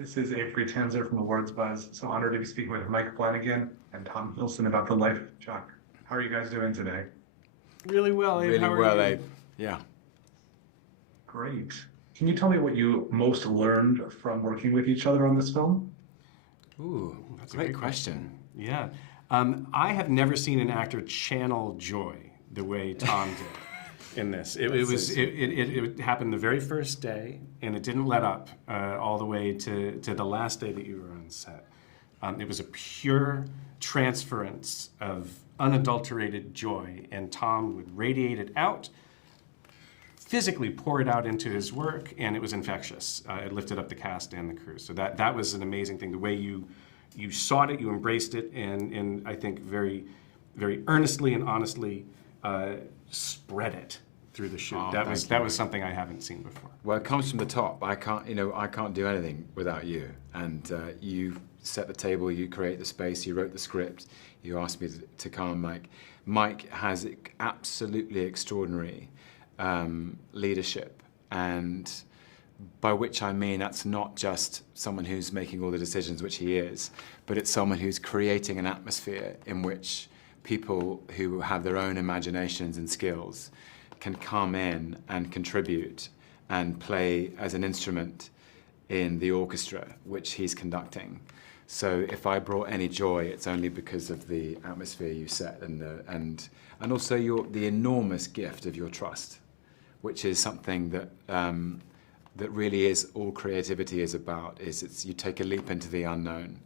This is Abe Friedtanzer from Awards Buzz. So honored to be speaking with Mike Flanagan and Tom Hiddleston about the life of Chuck. How are you guys doing today? Really well, Abe. Really How are well, you? Abe. Yeah. Great. Can you tell me what you most learned from working with each other on this film? Ooh, That's a great great question. Yeah. I have never seen an actor channel joy the way Tom did in this. It happened the very first day, and it didn't let up all the way to the last day that you were on set. It was a pure transference of unadulterated joy, and Tom would radiate it out, physically pour it out into his work, and it was infectious. It lifted up the cast and the crew. So that was an amazing thing. The way you sought it, you embraced it, and I think very, very earnestly and honestly spread it through the shoot. Oh, that was something I haven't seen before. Well, it comes from the top. I can't do anything without you. And you set the table, you create the space, you wrote the script, you asked me to come. Mike has absolutely extraordinary leadership, and by which I mean that's not just someone who's making all the decisions, which he is, but it's someone who's creating an atmosphere in which people who have their own imaginations and skills can come in and contribute and play as an instrument in the orchestra which he's conducting. So if I brought any joy, it's only because of the atmosphere you set and also the enormous gift of your trust, which is something that that really is all creativity is about. You take a leap into the unknown,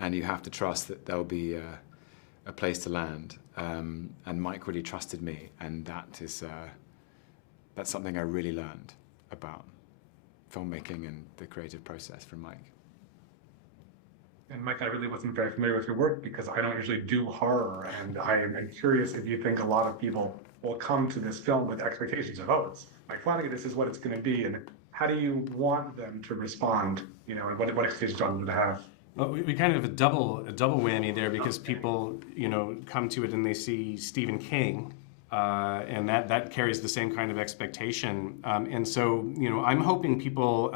and you have to trust that there'll be a place to land. And Mike really trusted me, and that's something I really learned about filmmaking and the creative process from Mike. And Mike, I really wasn't very familiar with your work because I don't usually do horror, and I'm curious if you think a lot of people will come to this film with expectations of, oh, it's Mike Flanagan, this is what it's going to be, and how do you want them to respond, and what expectations do you want them to have? Well, we kind of have a double whammy there because people, come to it and they see Stephen King, and that carries the same kind of expectation. And so, I'm hoping people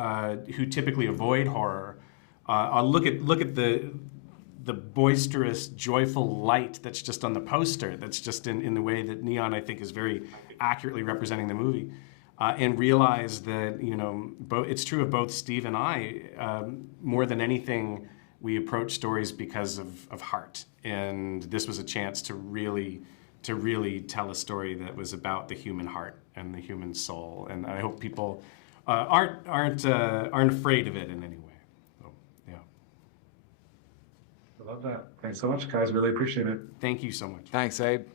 who typically avoid horror look at the boisterous, joyful light that's just on the poster, that's just in the way that neon, I think, is very accurately representing the movie, and realize that, it's true of both Steve and I, more than anything, we approach stories because of heart. And this was a chance to really tell a story that was about the human heart and the human soul. And I hope people aren't afraid of it in any way. So, yeah. I love that. Thanks so much, guys. Really appreciate it. Thank you so much. Thanks, Abe.